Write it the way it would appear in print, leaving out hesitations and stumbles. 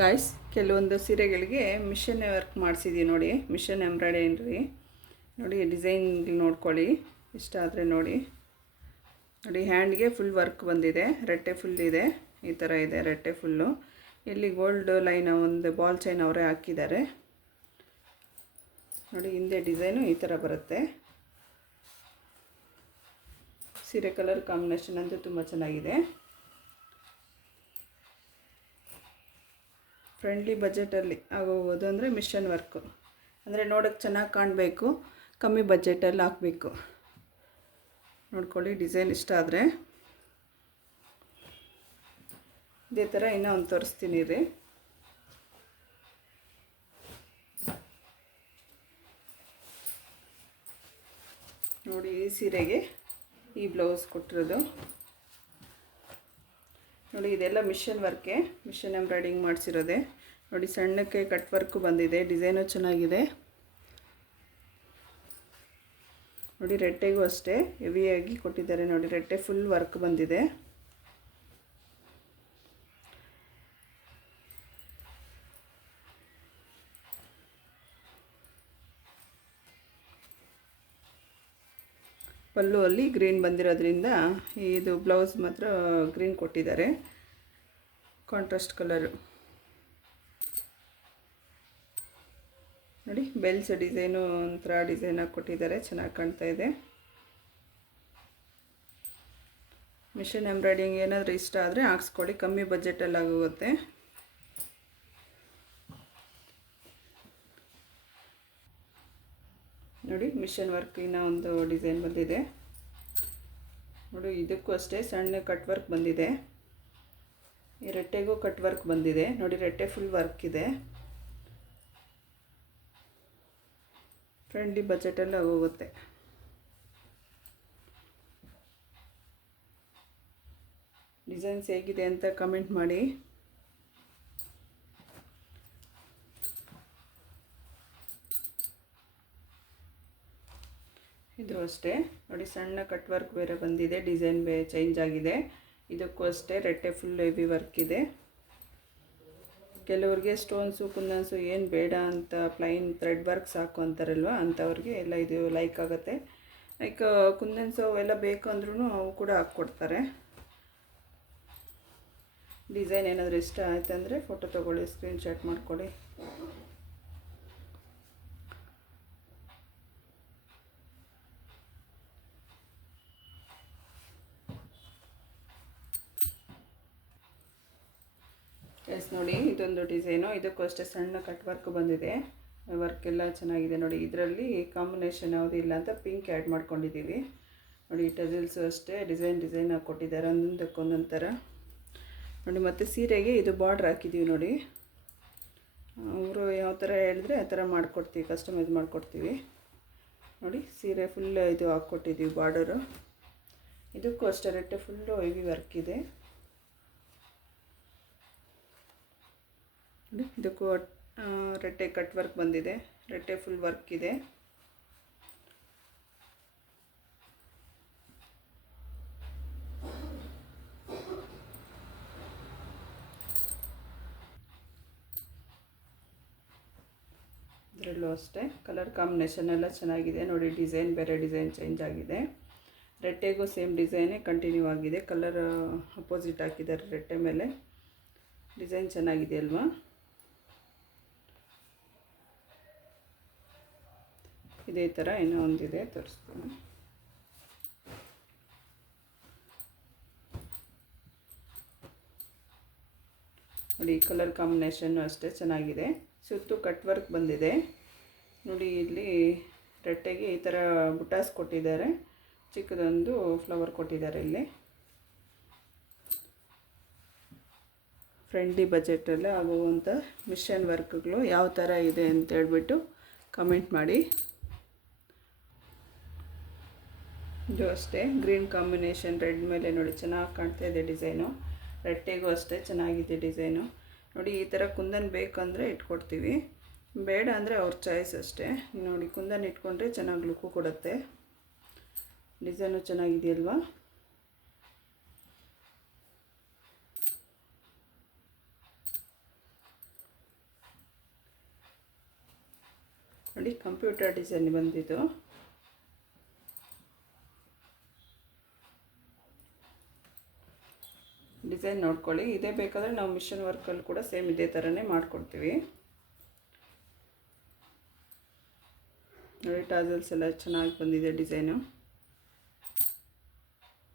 Guys, ಕೆಲವೊಂದು ಸೀರೆಗಳಿಗೆ mission work ಮಾಡಿಸಿದ್ದೀವಿ ನೋಡಿ. ಮಿಷನ್ ಎಂಬ್ರಾಯ್ಡರಿ ನೋಡಿ. ಡಿಸೈನ್ ನೋಡ್ಕೊಳ್ಳಿ, ಇಷ್ಟ ಆದರೆ ನೋಡಿ. ಹ್ಯಾಂಡ್ಗೆ ಫುಲ್ ವರ್ಕ್ ಬಂದಿದೆ. ರೆಟ್ಟೆ ಫುಲ್ ಇದೆ, ಈ ಥರ ಇದೆ ರೆಟ್ಟೆ ಫುಲ್ಲು. ಇಲ್ಲಿ ಗೋಲ್ಡ್ ಲೈನ್ ಒಂದು ಬಾಲ್ ಚೈನ್ ಅವರೇ ಹಾಕಿದ್ದಾರೆ ನೋಡಿ. ಹಿಂದೆ ಡಿಸೈನು ಈ ಥರ ಬರುತ್ತೆ. ಸೀರೆ ಕಲರ್ ಕಾಂಬಿನೇಷನ್ ಅಂತೂ ತುಂಬ ಚೆನ್ನಾಗಿದೆ. ಫ್ರೆಂಡ್ಲಿ ಬಜೆಟಲ್ಲಿ ಆಗೋಗೋದು ಅಂದರೆ ಮಿಷನ್ ವರ್ಕು ಅಂದರೆ ನೋಡೋಕ್ಕೆ ಚೆನ್ನಾಗಿ ಕಾಣಬೇಕು, ಕಮ್ಮಿ ಬಜೆಟಲ್ಲಿ ಹಾಕಬೇಕು. ನೋಡ್ಕೊಳ್ಳಿ, ಡಿಸೈನ್ ಇಷ್ಟ ಆದರೆ ಇದೇ ಥರ ಇನ್ನೂ ಒಂದು ತೋರಿಸ್ತೀನಿ ರೀ. ನೋಡಿ, ಈ ಸೀರೆಗೆ ಈ ಬ್ಲೌಸ್ ಕೊಟ್ಟಿರೋದು ನೋಡಿ. ಇದೆಲ್ಲ ಮಿಷನ್ ವರ್ಕೆ, ಮಿಷನ್ ಎಂಬ್ರಾಯ್ಡಿಂಗ್ ಮಾಡಿಸಿರೋದೆ ನೋಡಿ. ಸಣ್ಣಕ್ಕೆ ಕಟ್ ವರ್ಕು ಬಂದಿದೆ, ಡಿಸೈನು ಚೆನ್ನಾಗಿದೆ ನೋಡಿ. ರೆಟ್ಟೆಗೂ ಅಷ್ಟೇ ಹೆವಿಯಾಗಿ ಕೊಟ್ಟಿದ್ದಾರೆ ನೋಡಿ. ರೆಟ್ಟೆ ಫುಲ್ ವರ್ಕ್ ಬಂದಿದೆ. ಪಲ್ಲು ಅಲ್ಲಿ ಗ್ರೀನ್ ಬಂದಿರೋದ್ರಿಂದ ಇದು ಬ್ಲೌಸ್ ಮಾತ್ರ ಗ್ರೀನ್ ಕೊಟ್ಟಿದ್ದಾರೆ, ಕಾಂಟ್ರಾಸ್ಟ್ ಕಲರು ನೋಡಿ. ಬೆಲ್ಸ್ ಡಿಸೈನು ಒಂಥರ ಡಿಸೈನಾಗಿ ಕೊಟ್ಟಿದ್ದಾರೆ, ಚೆನ್ನಾಗಿ ಕಾಣ್ತಾ ಇದೆ. ಮಿಷನ್ ಎಂಬ್ರಾಯ್ಡಿಂಗ್ ಏನಾದರೂ ಇಷ್ಟ ಆದರೆ ಹಾಕ್ಸ್ಕೊಳ್ಳಿ, ಕಮ್ಮಿ ಬಜೆಟಲ್ಲಿ ಆಗೋಗುತ್ತೆ. ನೋಡಿ, ಮಿಷನ್ ವರ್ಕ್ ಇನ್ನೂ ಒಂದು ಡಿಸೈನ್ ಬಂದಿದೆ ನೋಡಿ. ಇದಕ್ಕೂ ಅಷ್ಟೇ ಸಣ್ಣ ಕಟ್ ವರ್ಕ್ ಬಂದಿದೆ. ಈ ರೆಟ್ಟೆಗೂ ಕಟ್ ವರ್ಕ್ ಬಂದಿದೆ ನೋಡಿ. ರೆಟ್ಟೆ ಫುಲ್ ವರ್ಕ್ ಇದೆ. ಫ್ರೆಂಡ್ಲಿ ಬಜೆಟಲ್ಲಿ ಆಗೋಗುತ್ತೆ. ಡಿಸೈನ್ಸ್ ಹೇಗಿದೆ ಅಂತ ಕಮೆಂಟ್ ಮಾಡಿ. ಇದು ಅಷ್ಟೇ ನೋಡಿ, ಸಣ್ಣ ಕಟ್ ವರ್ಕ್ ಬೇರೆ ಬಂದಿದೆ, ಡಿಸೈನ್ ಚೇಂಜ್ ಆಗಿದೆ. ಇದಕ್ಕೂ ಅಷ್ಟೇ ರೆಟ್ಟೆ ಫುಲ್ ಹೆವಿ ವರ್ಕ್ ಇದೆ. ಕೆಲವ್ರಿಗೆ ಸ್ಟೋನ್ಸು ಕುಂದನ್ಸು ಏನು ಬೇಡ ಅಂತ ಪ್ಲೈನ್ ಥ್ರೆಡ್ ವರ್ಕ್ ಸಾಕು ಅಂತಾರಲ್ವ, ಅಂಥವ್ರಿಗೆ ಎಲ್ಲ ಇದು ಲೈಕ್ ಆಗುತ್ತೆ. ಲೈಕ್ ಕುಂದನ್ಸು ಅವೆಲ್ಲ ಬೇಕು ಅಂದ್ರೂ ಅವು ಕೂಡ ಹಾಕ್ಕೊಡ್ತಾರೆ. ಡಿಸೈನ್ ಏನಾದರೂ ಇಷ್ಟ ಆಯ್ತಂದರೆ ಫೋಟೋ ತೊಗೊಳ್ಳಿ, ಸ್ಕ್ರೀನ್ಶಾಟ್ ಮಾಡ್ಕೊಳ್ಳಿ. ಎಸ್ ನೋಡಿ, ಇದೊಂದು ಡಿಸೈನು. ಇದಕ್ಕೂ ಅಷ್ಟೇ ಸಣ್ಣ ಕಟ್ ವರ್ಕ್ ಬಂದಿದೆ. ವರ್ಕ್ ಎಲ್ಲ ಚೆನ್ನಾಗಿದೆ ನೋಡಿ. ಇದರಲ್ಲಿ ಕಾಂಬಿನೇಷನ್ ಯಾವುದೂ ಇಲ್ಲ ಅಂತ ಪಿಂಕ್ ಆ್ಯಡ್ ಮಾಡ್ಕೊಂಡಿದ್ದೀವಿ ನೋಡಿ. ಟಜಲ್ಸು ಅಷ್ಟೇ ಡಿಸೈನ್ ಕೊಟ್ಟಿದ್ದಾರೆ, ಒಂದೊಂದಕ್ಕೊಂದೊಂದು ಥರ ನೋಡಿ. ಮತ್ತು ಸೀರೆಗೆ ಇದು ಬಾರ್ಡ್ರ್ ಹಾಕಿದ್ದೀವಿ ನೋಡಿ. ಅವರು ಯಾವ ಥರ ಹೇಳಿದ್ರೆ ಆ ಥರ ಮಾಡಿಕೊಡ್ತೀವಿ, ಕಸ್ಟಮೈಸ್ ಮಾಡಿಕೊಡ್ತೀವಿ ನೋಡಿ. ಸೀರೆ ಫುಲ್ ಇದು ಹಾಕ್ಕೊಟ್ಟಿದ್ದೀವಿ ಬಾರ್ಡರು. ಇದಕ್ಕೂ ಅಷ್ಟೇ ರೆಟ್ಟೆ ಫುಲ್ಲು ಹೆವಿ ವರ್ಕ್ ಇದೆ. ಇದಕ್ಕೂ ರೆಟ್ಟೆ ಕಟ್ ವರ್ಕ್ ಬಂದಿದೆ, ರೆಟ್ಟೆ ಫುಲ್ ವರ್ಕ್ ಇದೆ. ಇದರಲ್ಲೂ ಅಷ್ಟೇ ಕಲರ್ ಕಾಂಬಿನೇಷನ್ ಎಲ್ಲ ಚೆನ್ನಾಗಿದೆ ನೋಡಿ. ಡಿಸೈನ್ ಬೇರೆ ಡಿಸೈನ್ ಚೇಂಜ್ ಆಗಿದೆ. ರೆಟ್ಟೆಗೂ ಸೇಮ್ ಡಿಸೈನೇ ಕಂಟಿನ್ಯೂ ಆಗಿದೆ. ಕಲರ್ ಅಪೋಸಿಟ್ ಹಾಕಿದ್ದಾರೆ ರೆಟ್ಟೆ ಮೇಲೆ. ಡಿಸೈನ್ ಚೆನ್ನಾಗಿದೆ ಅಲ್ವಾ? ಇದೇ ಥರ ಇನ್ನೂ ಒಂದಿದೆ, ತೋರಿಸ್ತೀನಿ ನೋಡಿ. ಕಲರ್ ಕಾಂಬಿನೇಷನ್ನು ಅಷ್ಟೇ ಚೆನ್ನಾಗಿದೆ. ಸುತ್ತು ಕಟ್ ವರ್ಕ್ ಬಂದಿದೆ ನೋಡಿ. ಇಲ್ಲಿ ರೆಟ್ಟೆಗೆ ಈ ಥರ ಬುಟಾಸ್ ಕೊಟ್ಟಿದ್ದಾರೆ, ಚಿಕ್ಕದೊಂದು ಫ್ಲವರ್ ಕೊಟ್ಟಿದ್ದಾರೆ ಇಲ್ಲಿ. ಫ್ರೆಂಡ್ಲಿ ಬಜೆಟಲ್ಲಿ ಆಗುವಂಥ ಮಿಷನ್ ವರ್ಕ್ಗಳು ಯಾವ ಥರ ಇದೆ ಅಂತ ಹೇಳ್ಬಿಟ್ಟು ಕಮೆಂಟ್ ಮಾಡಿ. ಇದು ಅಷ್ಟೇ ಗ್ರೀನ್ ಕಾಂಬಿನೇಷನ್ ರೆಡ್ ಮೇಲೆ ನೋಡಿ, ಚೆನ್ನಾಗಿ ಕಾಣ್ತಾ ಇದೆ ಡಿಸೈನು. ರೆಟ್ಟೆಗೂ ಅಷ್ಟೇ ಚೆನ್ನಾಗಿದೆ ಡಿಸೈನು ನೋಡಿ. ಈ ಥರ ಕುಂದನ್ ಬೇಕಂದರೆ ಇಟ್ಕೊಡ್ತೀವಿ, ಬೇಡ ಅಂದರೆ ಅವ್ರ ಚಾಯ್ಸ್ ಅಷ್ಟೇ ನೋಡಿ. ಕುಂದನ್ ಇಟ್ಕೊಂಡ್ರೆ ಚೆನ್ನಾಗಿ ಲುಕ್ಕು ಕೊಡುತ್ತೆ. ಡಿಸೈನು ಚೆನ್ನಾಗಿದೆಯಲ್ವಾ? ನೋಡಿ ಕಂಪ್ಯೂಟರ್ ಡಿಸೈನ್ ಬಂದಿದ್ದು. ಡಿಸೈನ್ ನೋಡ್ಕೊಳ್ಳಿ. ಇದೇ ಬೇಕಾದರೆ ನಾವು ಮಿಷನ್ ವರ್ಕಲ್ಲಿ ಕೂಡ ಸೇಮ್ ಇದೇ ಥರನೇ ಮಾಡಿಕೊಡ್ತೀವಿ. ನೋಡಿ ಟಾಸಲ್ಸ್ ಎಲ್ಲ ಚೆನ್ನಾಗಿ ಬಂದಿದೆ ಡಿಸೈನು.